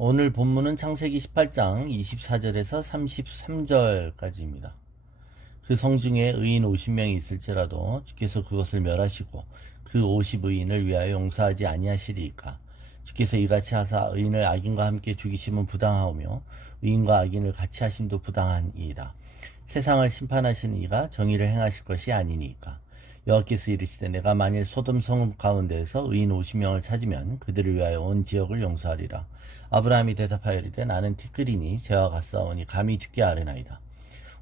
오늘 본문은 창세기 18장 24절에서 33절까지입니다. 그 성 중에 의인 50명이 있을지라도 주께서 그것을 멸하시고 그 50의인을 위하여 용서하지 아니하시리이까. 주께서 이같이 하사 의인을 악인과 함께 죽이심은 부당하오며 의인과 악인을 같이 하심도 부당하니이다. 세상을 심판하시는 이가 정의를 행하실 것이 아니니까. 여호와께서 이르시되 내가 만일 소돔 성읍 가운데에서 의인 50명을 찾으면 그들을 위하여 온 지역을 용서하리라. 아브라함이 대답하여 이르되 나는 티끌이니 죄와 같사오니 감히 죽게 아뢰나이다.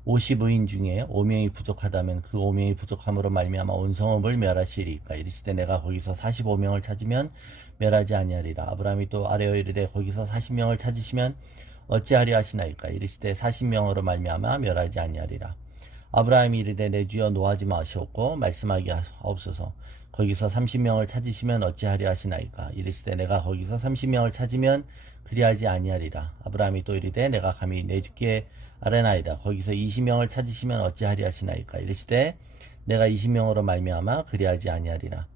50의인 중에 5명이 부족하다면 그 5명이 부족함으로 말미암아 온 성읍을 멸하시리이까. 이르시되 내가 거기서 45명을 찾으면 멸하지 아니하리라. 아브라함이 또 아뢰어 이르되 거기서 40명을 찾으시면 어찌하려 하시나이까. 이르시되 40명으로 말미암아 멸하지 아니하리라. 아브라함이 이르되 내 주여 노하지 마시옵고 말씀하게 하옵소서. 거기서 30명을 찾으시면 어찌하려 하시나이까. 이르시되 내가 거기서 30명을 찾으면 그리하지 아니하리라. 아브라함이 또 이르되 내가 감히 내 주께 아뢰나이다. 거기서 20명을 찾으시면 어찌하려 하시나이까. 이르시되 내가 20명으로 말미암아 그리하지 아니하리라.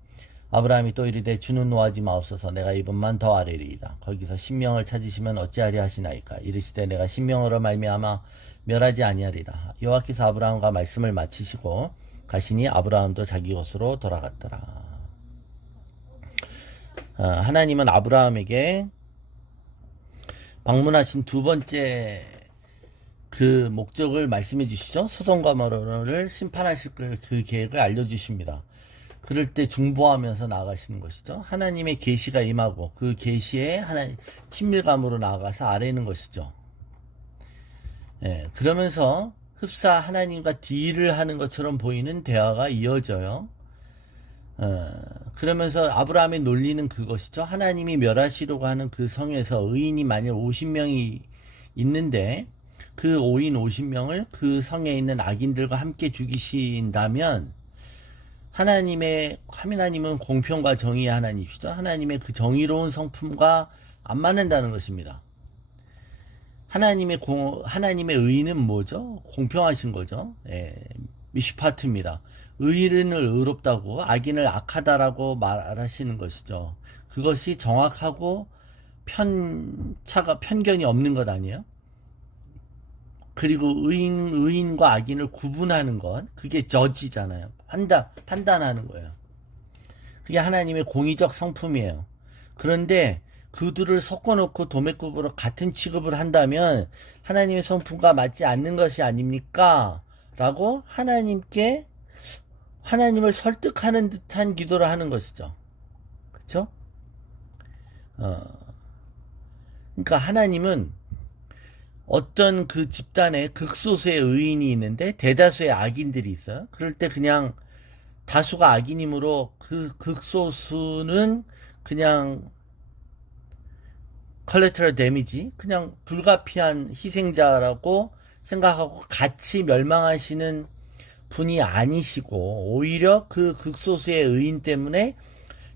아브라함이 또 이르되 주는 노하지 마옵소서. 내가 이번만 더 아뢰리이다. 거기서 10명을 찾으시면 어찌하려 하시나이까. 이르시되 내가 10명으로 말미암아 멸하지 아니하리라. 여호와께서 아브라함과 말씀을 마치시고 가시니 아브라함도 자기 곳으로 돌아갔더라. 하나님은 아브라함에게 방문하신 두 번째 그 목적을 말씀해 주시죠. 소돔과 고모라를 심판하실 그 계획을 알려주십니다. 그럴 때 중보하면서 나아가시는 것이죠. 하나님의 계시가 임하고 그 계시에 하나님 친밀감으로 나아가서 아뢰는 것이죠. 그러면서 흡사 하나님과 딜을 하는 것처럼 보이는 대화가 이어져요. 그러면서 아브라함의 논리는 그것이죠. 하나님이 멸하시려고 하는 그 성에서 의인이 만약 50명이 있는데 그 5인 50명을 그 성에 있는 악인들과 함께 죽이신다면 하나님은 공평과 정의의 하나님이시죠. 하나님의 그 정의로운 성품과 안 맞는다는 것입니다. 하나님의 의는 뭐죠? 공평하신 거죠. 미슈파트입니다. 의인을 의롭다고 악인을 악하다라고 말하시는 것이죠. 그것이 정확하고 편견이 없는 것 아니에요? 그리고 의인과 악인을 구분하는 것, 그게 저지잖아요. 판단하는 거예요. 그게 하나님의 공의적 성품이에요. 그런데 그들을 섞어놓고 도매급으로 같은 취급을 한다면 하나님의 성품과 맞지 않는 것이 아닙니까? 라고 하나님을 설득하는 듯한 기도를 하는 것이죠. 그렇죠? 그러니까 하나님은 어떤 그 집단에 극소수의 의인이 있는데 대다수의 악인들이 있어요. 그럴 때 그냥 다수가 악인이므로 그 극소수는 그냥 collateral damage, 그냥 불가피한 희생자라고 생각하고 같이 멸망하시는 분이 아니시고 오히려 그 극소수의 의인 때문에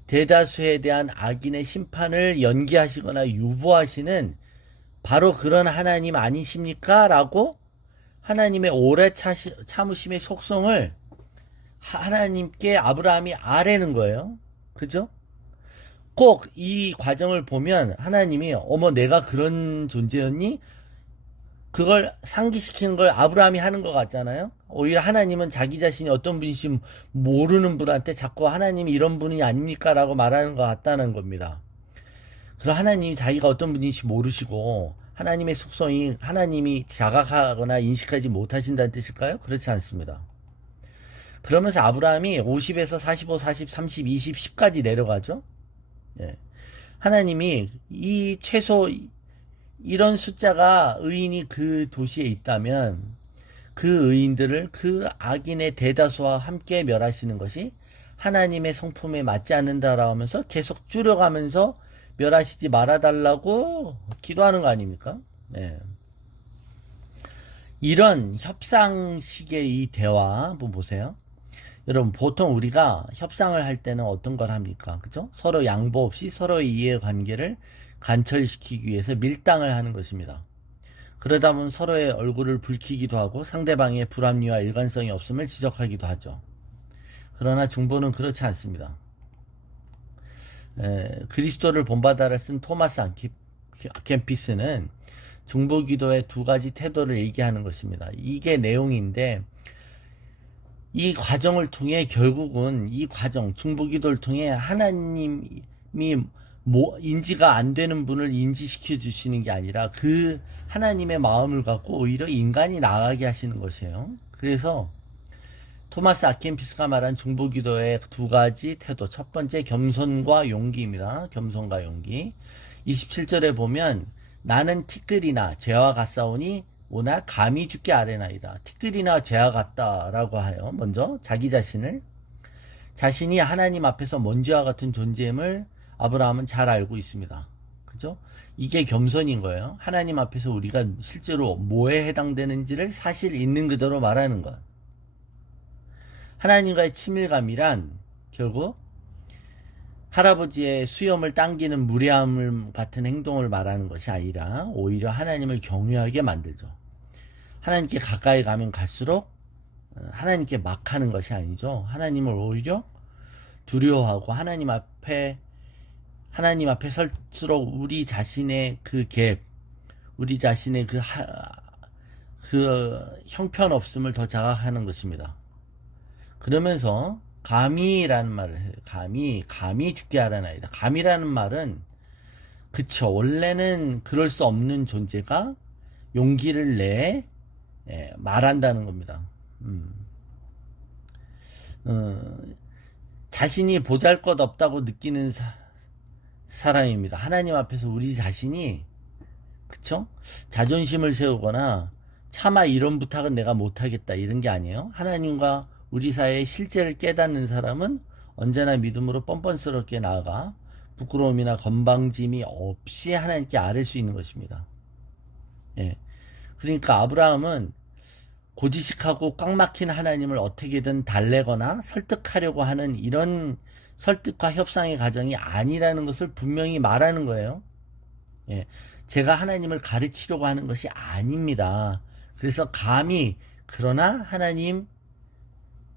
대다수에 대한 악인의 심판을 연기하시거나 유보하시는 바로 그런 하나님 아니십니까? 라고 하나님의 오래 참으심의 속성을 하나님께 아브라함이 아뢰는 거예요. 그죠? 꼭 이 과정을 보면 하나님이 어머 내가 그런 존재였니? 그걸 상기시키는 걸 아브라함이 하는 것 같잖아요. 오히려 하나님은 자기 자신이 어떤 분이신지 모르는 분한테 자꾸 하나님이 이런 분이 아닙니까? 라고 말하는 것 같다는 겁니다. 그럼 하나님이 자기가 어떤 분인지 모르시고 하나님의 속성이 하나님이 자각하거나 인식하지 못하신다는 뜻일까요? 그렇지 않습니다. 그러면서 아브라함이 50에서 45, 40, 30, 20, 10까지 내려가죠. 하나님이 이 최소 이런 숫자가 의인이 그 도시에 있다면 그 의인들을 그 악인의 대다수와 함께 멸하시는 것이 하나님의 성품에 맞지 않는다라고 하면서 계속 줄여가면서 멸하시지 말아달라고 기도하는 거 아닙니까? 이런 협상식의 이 대화 한번 보세요. 여러분 보통 우리가 협상을 할 때는 어떤 걸 합니까? 그죠? 서로 양보 없이 서로의 이해관계를 간철시키기 위해서 밀당을 하는 것입니다. 그러다 보면 서로의 얼굴을 붉히기도 하고 상대방의 불합리와 일관성이 없음을 지적하기도 하죠. 그러나 중보는 그렇지 않습니다. 그리스도를 본받아를 쓴 토마스 아켄피스는 중보기도의 두 가지 태도를 얘기하는 것입니다. 이게 내용인데 이 과정을 통해 결국은 이 과정 중보기도를 통해 하나님이 인지가 안 되는 분을 인지시켜 주시는 게 아니라 그 하나님의 마음을 갖고 오히려 인간이 나아가게 하시는 것이에요. 그래서 토마스 아켄피스가 말한 중보기도의 두 가지 태도, 첫 번째 겸손과 용기입니다. 겸손과 용기. 27절에 보면 나는 티끌이나 재와 같사오니 오나 감히 주께 아뢰나이다. 티끌이나 재와 같다라고 하여 먼저 자기 자신이 하나님 앞에서 먼지와 같은 존재임을 아브라함은 잘 알고 있습니다. 그죠? 이게 겸손인 거예요. 하나님 앞에서 우리가 실제로 뭐에 해당되는지를 사실 있는 그대로 말하는 것. 하나님과의 친밀감이란 결국 할아버지의 수염을 당기는 무례함 같은 행동을 말하는 것이 아니라 오히려 하나님을 경외하게 만들죠. 하나님께 가까이 가면 갈수록 하나님께 막 하는 것이 아니죠. 하나님을 오히려 두려워하고 하나님 앞에 설수록 우리 자신의 그 갭, 우리 자신의 그 형편없음을 더 자각하는 것입니다. 그러면서 감히라는 말을 해요. 감히 죽게 하라나이다. 감히라는 말은 그쵸. 원래는 그럴 수 없는 존재가 용기를 내 말한다는 겁니다. 자신이 보잘것없다고 느끼는 사람입니다. 하나님 앞에서 우리 자신이 그쵸? 자존심을 세우거나 차마 이런 부탁은 내가 못하겠다 이런 게 아니에요. 하나님과 우리 사이의 실제를 깨닫는 사람은 언제나 믿음으로 뻔뻔스럽게 나아가 부끄러움이나 건방짐이 없이 하나님께 아뢰 수 있는 것입니다. 예. 그러니까 아브라함은 고지식하고 꽉 막힌 하나님을 어떻게든 달래거나 설득하려고 하는 이런 설득과 협상의 과정이 아니라는 것을 분명히 말하는 거예요. 예. 제가 하나님을 가르치려고 하는 것이 아닙니다. 그래서 감히 그러나 하나님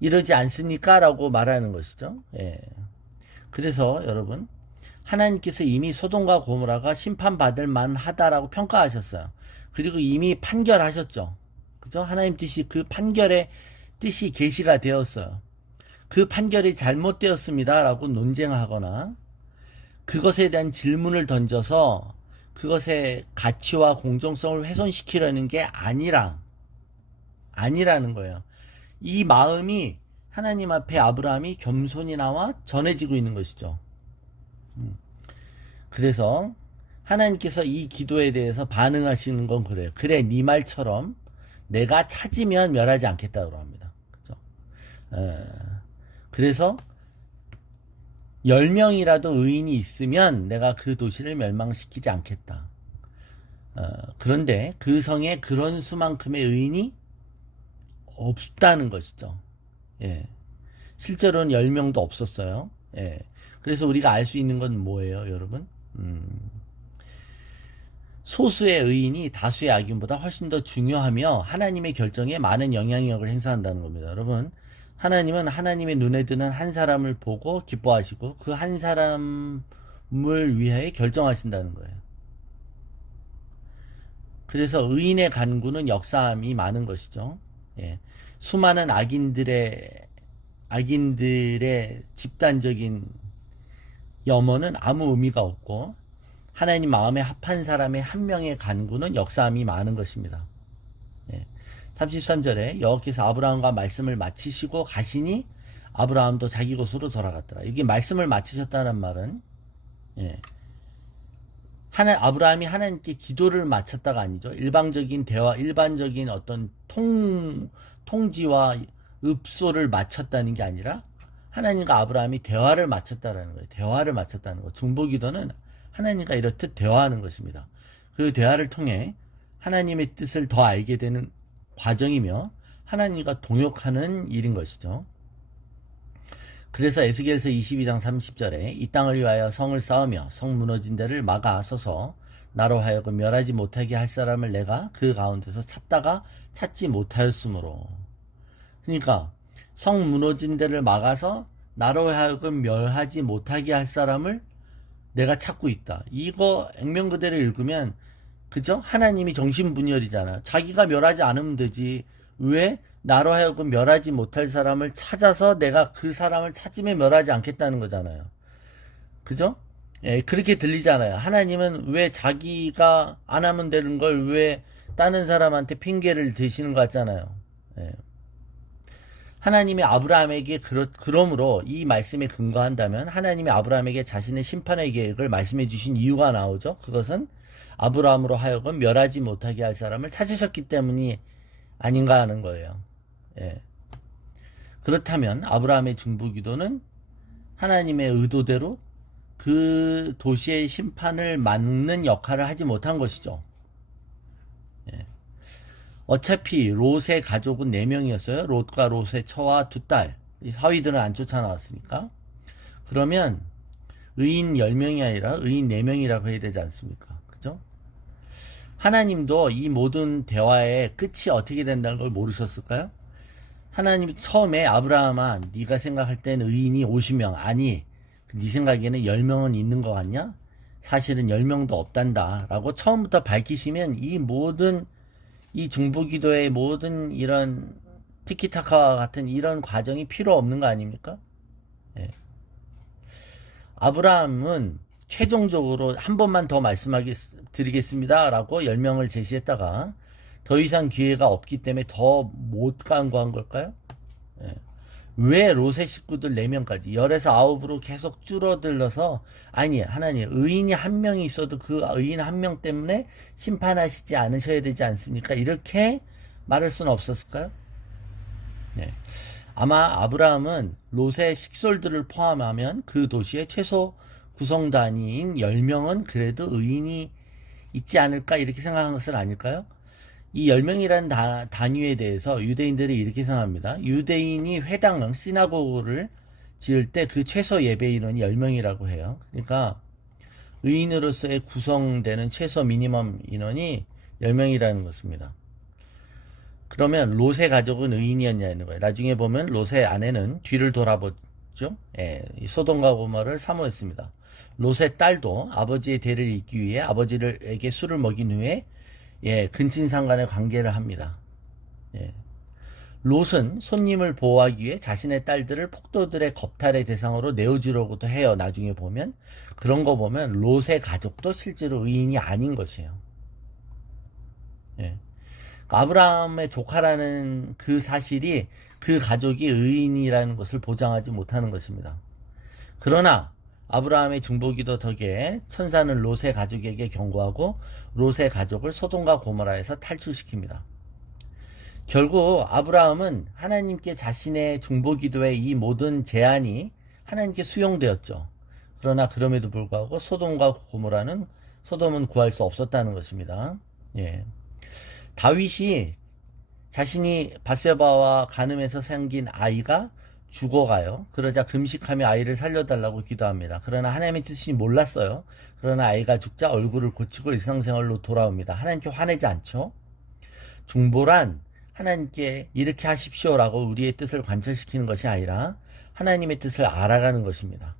이러지 않습니까? 라고 말하는 것이죠. 예. 그래서 여러분 하나님께서 이미 소돔과 고모라가 심판받을 만하다라고 평가하셨어요. 그리고 이미 판결하셨죠. 그죠? 하나님 뜻이 그 판결의 뜻이 계시가 되었어요. 그 판결이 잘못되었습니다 라고 논쟁하거나 그것에 대한 질문을 던져서 그것의 가치와 공정성을 훼손시키려는 게 아니라는 거예요. 이 마음이 하나님 앞에 아브라함이 겸손히 나와 전해지고 있는 것이죠. 그래서 하나님께서 이 기도에 대해서 반응하시는 건 그래요. 그래, 네 말처럼 내가 찾으면 멸하지 않겠다고 합니다. 그죠? 그래서 10명이라도 의인이 있으면 내가 그 도시를 멸망시키지 않겠다. 그런데 그 성에 그런 수만큼의 의인이 없다는 것이죠. 예. 실제로는 10명도 없었어요. 예. 그래서 우리가 알 수 있는 건 뭐예요, 여러분? 소수의 의인이 다수의 악인보다 훨씬 더 중요하며 하나님의 결정에 많은 영향력을 행사한다는 겁니다. 여러분, 하나님은 하나님의 눈에 드는 한 사람을 보고 기뻐하시고 그 한 사람을 위하여 결정하신다는 거예요. 그래서 의인의 간구는 역사함이 많은 것이죠. 예. 수많은 악인들의 집단적인 염원은 아무 의미가 없고 하나님 마음에 합한 사람의 한 명의 간구는 역사함이 많은 것입니다. 예. 33절에 여호와께서 아브라함과 말씀을 마치시고 가시니 아브라함도 자기 곳으로 돌아갔더라. 이게 말씀을 마치셨다는 말은 아브라함이 하나님께 기도를 마쳤다가 아니죠. 일방적인 대화, 일반적인 어떤 통지와 읍소를 마쳤다는 게 아니라 하나님과 아브라함이 대화를 마쳤다라는 거예요. 대화를 마쳤다는 거. 중보기도는 하나님과 이렇듯 대화하는 것입니다. 그 대화를 통해 하나님의 뜻을 더 알게 되는 과정이며 하나님과 동역하는 일인 것이죠. 그래서 에스겔서 22장 30절에 이 땅을 위하여 성을 쌓으며 성 무너진 데를 막아 서서 나로 하여금 멸하지 못하게 할 사람을 내가 그 가운데서 찾다가 찾지 못하였으므로. 그러니까 성 무너진 데를 막아서 나로 하여금 멸하지 못하게 할 사람을 내가 찾고 있다. 이거 액면 그대로 읽으면 그죠? 하나님이 정신분열이잖아. 자기가 멸하지 않으면 되지. 왜 나로 하여금 멸하지 못할 사람을 찾아서 내가 그 사람을 찾으면 멸하지 않겠다는 거잖아요. 그죠? 예, 그렇게 들리잖아요. 하나님은 왜 자기가 안 하면 되는 걸 왜 다른 사람한테 핑계를 대시는 것 같잖아요. 예. 하나님이 아브라함에게 그러므로 이 말씀에 근거한다면 하나님이 아브라함에게 자신의 심판의 계획을 말씀해 주신 이유가 나오죠. 그것은 아브라함으로 하여금 멸하지 못하게 할 사람을 찾으셨기 때문이 아닌가 하는 거예요. 예. 그렇다면 아브라함의 중보기도는 하나님의 의도대로 그 도시의 심판을 막는 역할을 하지 못한 것이죠. 예. 어차피 롯의 가족은 4명이었어요. 롯과 롯의 처와 2딸. 사위들은 안 쫓아나왔으니까. 그러면 의인 10명이 아니라 의인 4명이라고 해야 되지 않습니까? 그죠? 하나님도 이 모든 대화의 끝이 어떻게 된다는 걸 모르셨을까요? 하나님 처음에 아브라함아 네가 생각할 때는 의인이 50명 아니 네 생각에는 10명은 있는 것 같냐? 사실은 10명도 없단다 라고 처음부터 밝히시면 이 모든 이 중보기도의 모든 이런 티키타카와 같은 이런 과정이 필요 없는 거 아닙니까? 예. 아브라함은 최종적으로 한 번만 더 드리겠습니다 라고 10명을 제시했다가 더 이상 기회가 없기 때문에 더 못 간거한 걸까요? 예. 왜 롯의 식구들 4명까지 10에서 9으로 계속 줄어들어서 아니 하나님 의인이 1명이 있어도 그 의인 1명 때문에 심판하시지 않으셔야 되지 않습니까? 이렇게 말할 수는 없었을까요? 네. 아마 아브라함은 롯의 식솔들을 포함하면 그 도시의 최소 구성 단위인 10명은 그래도 의인이 있지 않을까 이렇게 생각한 것은 아닐까요? 이 10명이라는 단위에 대해서 유대인들이 이렇게 생각합니다. 유대인이 회당을 시나고그를 지을 때 그 최소 예배 인원이 10명이라고 해요. 그러니까 의인으로서의 구성되는 최소 미니멈 인원이 10명이라는 것입니다. 그러면 롯의 가족은 의인이었냐는 거예요. 나중에 보면 롯의 아내는 뒤를 돌아보죠. 예, 소돔과 고모라를 사모했습니다. 롯의 딸도 아버지의 대를 잇기 위해 아버지에게 술을 먹인 후에 근친상간의 관계를 합니다. 예. 롯은 손님을 보호하기 위해 자신의 딸들을 폭도들의 겁탈의 대상으로 내어주려고도 해요. 나중에 보면 그런 거 보면 롯의 가족도 실제로 의인이 아닌 것이에요. 예. 아브라함의 조카라는 그 사실이 그 가족이 의인이라는 것을 보장하지 못하는 것입니다. 그러나 아브라함의 중보기도 덕에 천사는 롯의 가족에게 경고하고 롯의 가족을 소돔과 고모라에서 탈출시킵니다. 결국 아브라함은 하나님께 자신의 중보기도의 이 모든 제안이 하나님께 수용되었죠. 그러나 그럼에도 불구하고 소돔은 구할 수 없었다는 것입니다. 예. 다윗이 자신이 밧세바와 간음해서 생긴 아이가 죽어가요. 그러자 금식하며 아이를 살려달라고 기도합니다. 그러나 하나님의 뜻이 몰랐어요. 그러나 아이가 죽자 얼굴을 고치고 일상생활로 돌아옵니다. 하나님께 화내지 않죠. 중보란 하나님께 이렇게 하십시오라고 우리의 뜻을 관철시키는 것이 아니라 하나님의 뜻을 알아가는 것입니다.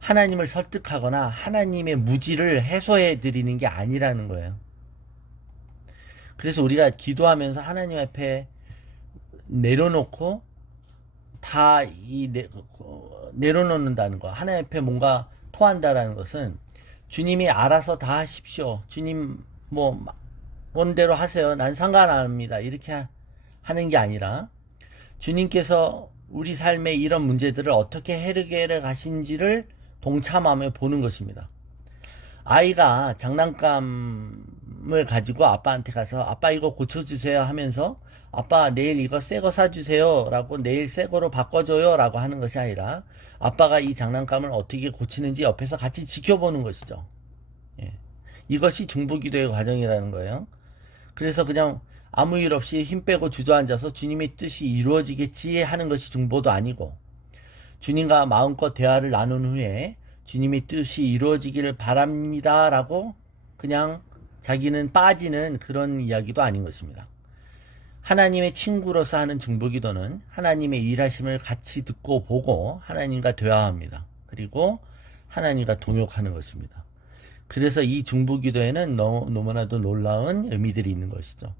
하나님을 설득하거나 하나님의 무지를 해소해 드리는 게 아니라는 거예요. 그래서 우리가 기도하면서 하나님 앞에 내려놓고 다 내려놓는다는 거. 하나님 앞에 뭔가 토한다라는 것은 주님이 알아서 다 하십시오. 주님 원대로 하세요. 난 상관 안 합니다. 이렇게 하는 게 아니라 주님께서 우리 삶의 이런 문제들을 어떻게 해결해 가신지를 동참하며 보는 것입니다. 아이가 장난감을 가지고 아빠한테 가서 아빠 이거 고쳐주세요 하면서 아빠 내일 이거 새거 사주세요 라고 내일 새거로 바꿔줘요 라고 하는 것이 아니라 아빠가 이 장난감을 어떻게 고치는지 옆에서 같이 지켜보는 것이죠. 예. 이것이 중보기도의 과정이라는 거예요. 그래서 그냥 아무 일 없이 힘 빼고 주저앉아서 주님의 뜻이 이루어지겠지 하는 것이 중보도 아니고 주님과 마음껏 대화를 나눈 후에 주님의 뜻이 이루어지기를 바랍니다 라고 그냥 자기는 빠지는 그런 이야기도 아닌 것입니다. 하나님의 친구로서 하는 중보기도는 하나님의 일하심을 같이 듣고 보고 하나님과 대화합니다. 그리고 하나님과 동역하는 것입니다. 그래서 이 중보기도에는 너무나도 놀라운 의미들이 있는 것이죠.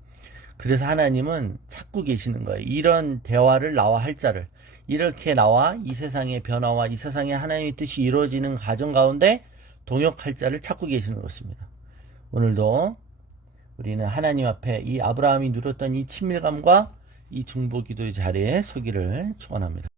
그래서 하나님은 찾고 계시는 거예요. 이런 대화를 나와 할 자를, 이렇게 나와 이 세상의 변화와 이 세상의 하나님의 뜻이 이루어지는 과정 가운데 동역할 자를 찾고 계시는 것입니다. 오늘도 우리는 하나님 앞에 이 아브라함이 누렸던 이 친밀감과 이 중보기도의 자리에 서기를 축원합니다.